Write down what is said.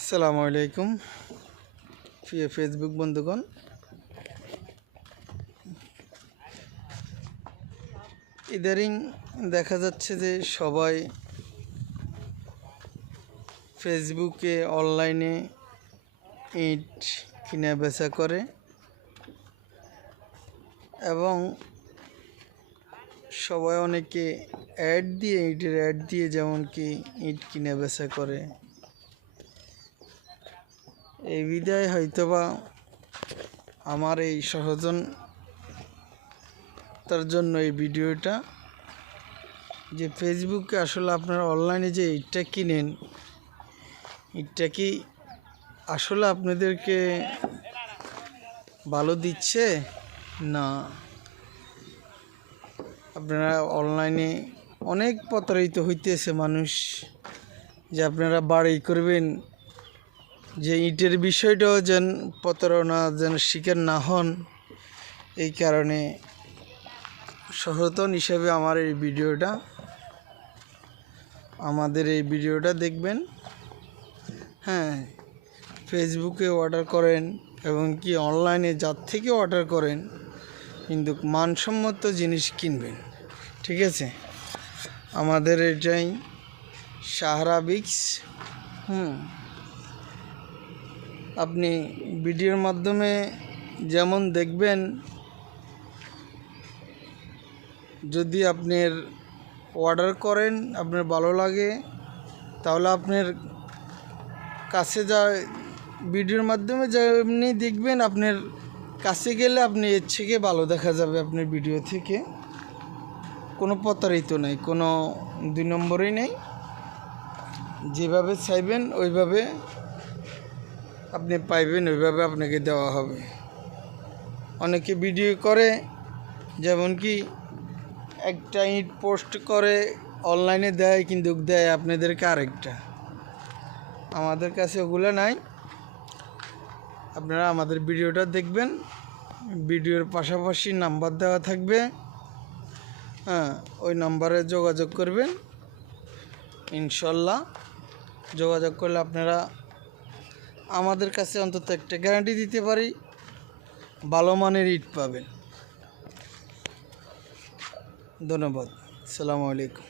আসসালামু আলাইকুম প্রিয় ফেসবুক বন্ধুগণ। ইদারিং দেখা যাচ্ছে যে সবাই ফেসবুকে অনলাইনে ইট কিনা বেচা করে এবং সবাই অনেকে ইটের অ্যাড দিয়ে যেমন কি ইট কিনা বেচা করে। এই বিধায় হয়তোবা আমার এই সচেতনতার জন্য এই ভিডিওটা, যে ফেসবুকে আসলে আপনারা অনলাইনে যে ইটটা কিনেন, ইটটা কি আসলে আপনাদেরকে ভালো দিচ্ছে না আপনারা অনলাইনে অনেক প্রতারিত হইতেছে মানুষ, যে আপনারা বাড়ি করবেন, যে ইটের বিষয়টাও যেন প্রতারণা যেন শিকার না হন। এই কারণে সচেতন হিসেবে আমাদের এই ভিডিওটা দেখবেন। হ্যাঁ, ফেসবুকে অর্ডার করেন এবং কি অনলাইনে যার থেকে অর্ডার করেন, কিন্তু মানসম্মত জিনিস কিনবেন, ঠিক আছে? আমাদের এটাই সাহারা ব্রিক্স। আপনি ভিডিওর মাধ্যমে যেমন দেখবেন, যদি আপনার অর্ডার করেন আপনার ভালো লাগে, তাহলে আপনার কাছে ভিডিওর মাধ্যমে যেমনি দেখবেন, আপনার কাছে গেলে আপনি এর থেকে ভালো দেখা যাবে। আপনার ভিডিও থেকে কোনো প্রতারিত নেই, কোনো দুই নম্বরই নেই। যেভাবে চাইবেন ওইভাবে আপনি পাইবেন, ওইভাবে আপনাকে দেওয়া হবে। অনেকে ভিডিও করে, যেমন কি একটা ইট পোস্ট করে অনলাইনে দেয়, কিন্তু দেয় আপনাদেরকে আরেকটা। আমাদের কাছে ওগুলো নাই। আপনারা আমাদের ভিডিওটা দেখবেন, ভিডিওর পাশাপাশি নাম্বার দেওয়া থাকবে। হ্যাঁ, ওই নাম্বারে যোগাযোগ করবেন। ইনশাল্লাহ যোগাযোগ করলে আপনারা আমাদের কাছে অন্তত একটা গ্যারান্টি দিতে পারি, ভালো মানের ইট পাবেন। ধন্যবাদ। আসসালামু আলাইকুম।